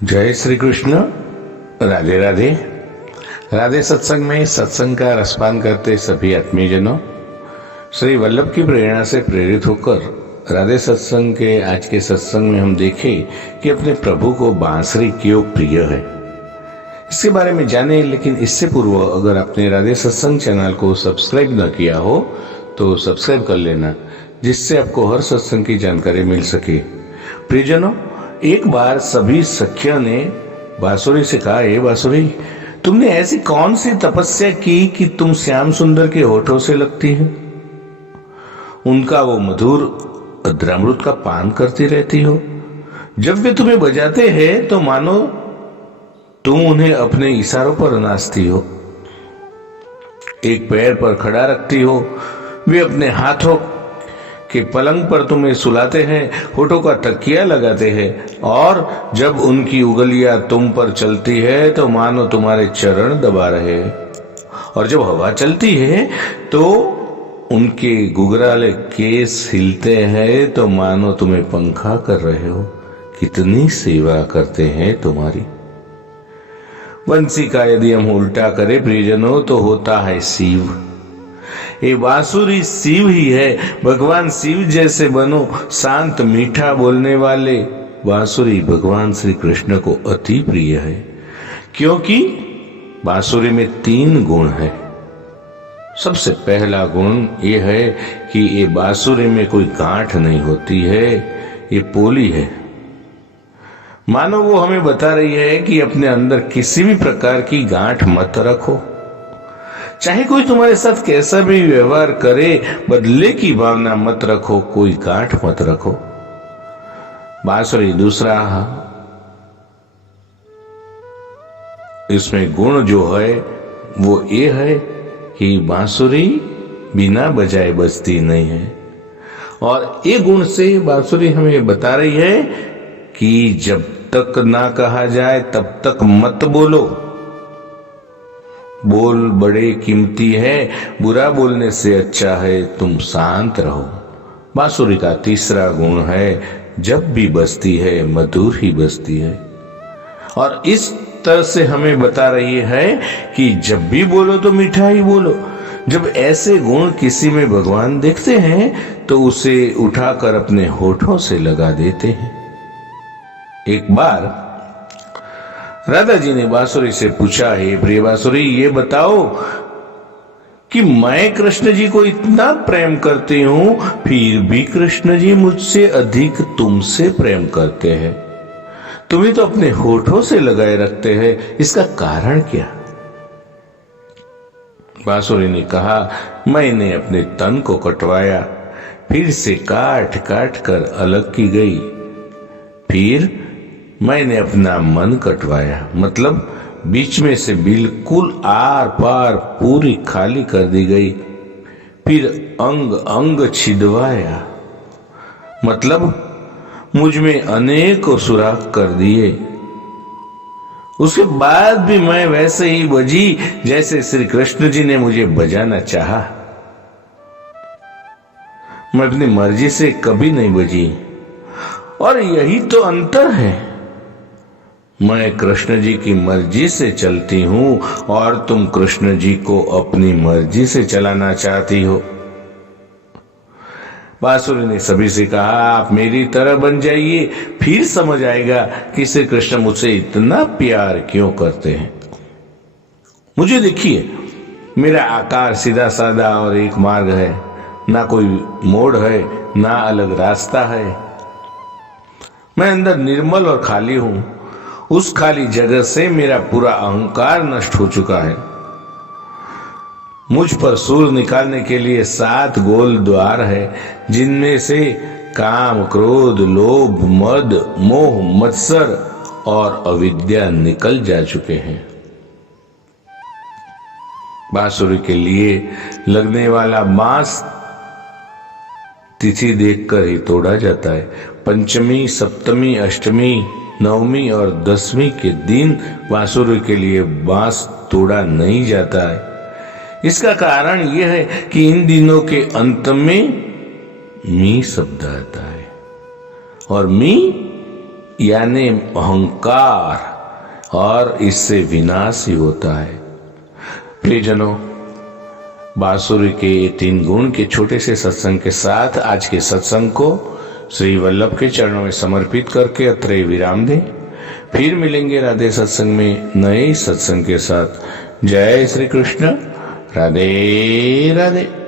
जय श्री कृष्ण। राधे राधे। राधे सत्संग में सत्संग का रसपान करते सभी आत्मीयजनों, श्री वल्लभ की प्रेरणा से प्रेरित होकर राधे सत्संग के आज के सत्संग में हम देखें कि अपने प्रभु को बांसुरी क्यों प्रिय है, इसके बारे में जाने। लेकिन इससे पूर्व अगर आपने राधे सत्संग चैनल को सब्सक्राइब न किया हो तो सब्सक्राइब कर लेना, जिससे आपको हर सत्संग की जानकारी मिल सके। प्रियजनों, एक बार सभी सखियों ने बांसुरी से कहा, हे बांसुरी, तुमने ऐसी कौन सी तपस्या की कि तुम श्याम सुंदर के होठों से लगती है, उनका वो मधुर अद्रामृत का पान करती रहती हो। जब वे तुम्हें बजाते हैं तो मानो तुम उन्हें अपने इशारों पर नाचती हो। एक पैर पर खड़ा रखती हो, वे अपने हाथों के पलंग पर तुम्हें सुलाते हैं, होठों का तकिया लगाते हैं, और जब उनकी उंगलियां तुम पर चलती है तो मानो तुम्हारे चरण दबा रहे हैं, और जब हवा चलती है तो उनके गुगराले केस हिलते हैं तो मानो तुम्हें पंखा कर रहे हो। कितनी सेवा करते हैं तुम्हारी। बंसी का यदि हम उल्टा करें प्रियजनों तो होता है शिव। ये बांसुरी शिव ही है। भगवान शिव जैसे बनो, शांत मीठा बोलने वाले। बांसुरी भगवान श्री कृष्ण को अति प्रिय है, क्योंकि बांसुरी में 3 गुण है। सबसे पहला गुण ये है कि ये बांसुरी में कोई गांठ नहीं होती है, ये पोली है। मानो वो हमें बता रही है कि अपने अंदर किसी भी प्रकार की गांठ मत रखो। चाहे कोई तुम्हारे साथ कैसा भी व्यवहार करे, बदले की भावना मत रखो, कोई गांठ मत रखो। बांसुरी दूसरा, इसमें गुण जो है वो ये है कि बांसुरी बिना बजाए बजती नहीं है। और ये गुण से बांसुरी हमें बता रही है कि जब तक ना कहा जाए तब तक मत बोलो। बोल बड़े कीमती है, बुरा बोलने से अच्छा है तुम शांत रहो। बांसुरी का तीसरा गुण है, जब भी बजती है मधुर ही बजती है। और इस तरह से हमें बता रही है कि जब भी बोलो तो मीठा ही बोलो। जब ऐसे गुण किसी में भगवान देखते हैं तो उसे उठाकर अपने होठों से लगा देते हैं। एक बार राधा जी ने बांसुरी से पूछा, हे प्रिय बांसुरी, ये बताओ कि मैं कृष्ण जी को इतना प्रेम करती हूं, फिर भी कृष्ण जी मुझसे अधिक तुमसे प्रेम करते हैं। तुम्हें तो अपने होठों से लगाए रखते हैं, इसका कारण क्या? बांसुरी ने कहा, मैंने अपने तन को कटवाया, फिर से काट काट कर अलग की गई। फिर मैंने अपना मन कटवाया, मतलब बीच में से बिल्कुल आर पार पूरी खाली कर दी गई। फिर अंग अंग छिदवाया, मतलब मुझ में अनेक सुराख कर दिए। उसके बाद भी मैं वैसे ही बजी जैसे श्री कृष्ण जी ने मुझे बजाना चाहा। मैं अपनी मर्जी से कभी नहीं बजी, और यही तो अंतर है। मैं कृष्ण जी की मर्जी से चलती हूं और तुम कृष्ण जी को अपनी मर्जी से चलाना चाहती हो। बांसुरी ने सभी से कहा, आप मेरी तरह बन जाइए, फिर समझ आएगा कि श्री कृष्ण मुझसे इतना प्यार क्यों करते हैं। मुझे देखिए, मेरा आकार सीधा साधा और एक मार्ग है, ना कोई मोड़ है, ना अलग रास्ता है। मैं अंदर निर्मल और खाली हूं। उस खाली जगह से मेरा पूरा अहंकार नष्ट हो चुका है। मुझ पर सूर निकालने के लिए 7 गोल द्वार है, जिनमें से काम, क्रोध, लोभ, मद, मोह, मत्सर और अविद्या निकल जा चुके हैं। बांसुरी के लिए लगने वाला बांस तिथि देखकर ही तोड़ा जाता है। पंचमी, सप्तमी, अष्टमी, नवमी और 10वीं के दिन बांसुरी के लिए बांस तोड़ा नहीं जाता है। इसका कारण यह है कि इन दिनों के अंत में मी शब्द आता है, और मी यानी अहंकार, और इससे विनाश ही होता है। प्रियजनों, बांसुरी के 3 गुण के छोटे से सत्संग के साथ आज के सत्संग को श्री वल्लभ के चरणों में समर्पित करके अत्रे विराम दें। फिर मिलेंगे राधे सत्संग में नए सत्संग के साथ। जय श्री कृष्ण। राधे राधे।